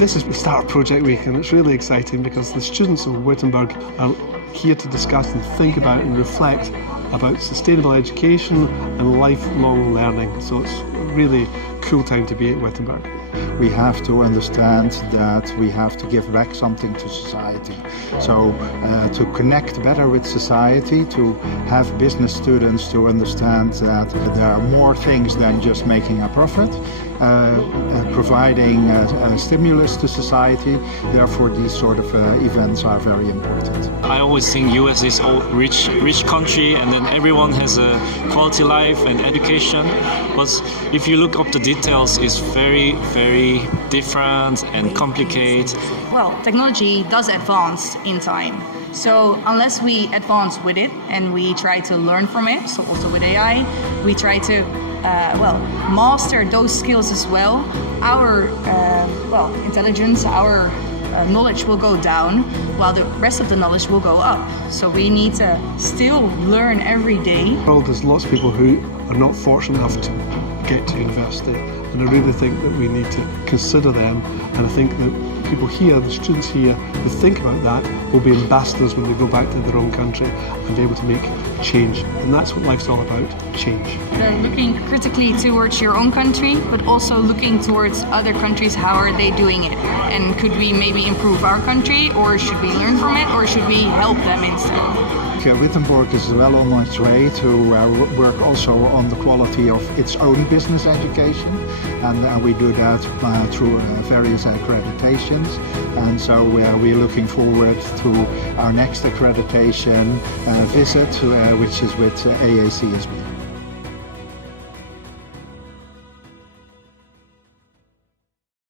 This is the start of Project Week, and it's really exciting because the students of Wittenborg are here to discuss and think about and reflect about sustainable education and lifelong learning. So it's a really cool time to be at Wittenborg. We have to understand that we have to give back something to society. So to connect better with society, to have business students to understand that there are more things than just making a profit, providing a stimulus to society. Therefore, these sort of events are very important. I always think US is a rich country, and then everyone has a quality life and education. But if you look up the details, it's very different and complicated. Well, technology does advance in time. So unless we advance with it and we try to learn from it, so also with AI, we try to master those skills as well. Our intelligence, our knowledge will go down, while the rest of the knowledge will go up. So we need to still learn every day. Well, there's lots of people who are not fortunate enough to get to university, and I really think that we need to consider them, and I think that people here, the students here, who think about that will be ambassadors when they go back to their own country and be able to make change. And that's what life's all about, change. Looking critically towards your own country, but also looking towards other countries, how are they doing it? And could we maybe improve our country, or should we learn from it, or should we help them instead? Wittenborg is well on its way to work also on the quality of its own business education, and we do that through various accreditations, and so we're looking forward to our next accreditation visit, which is with AAC as well.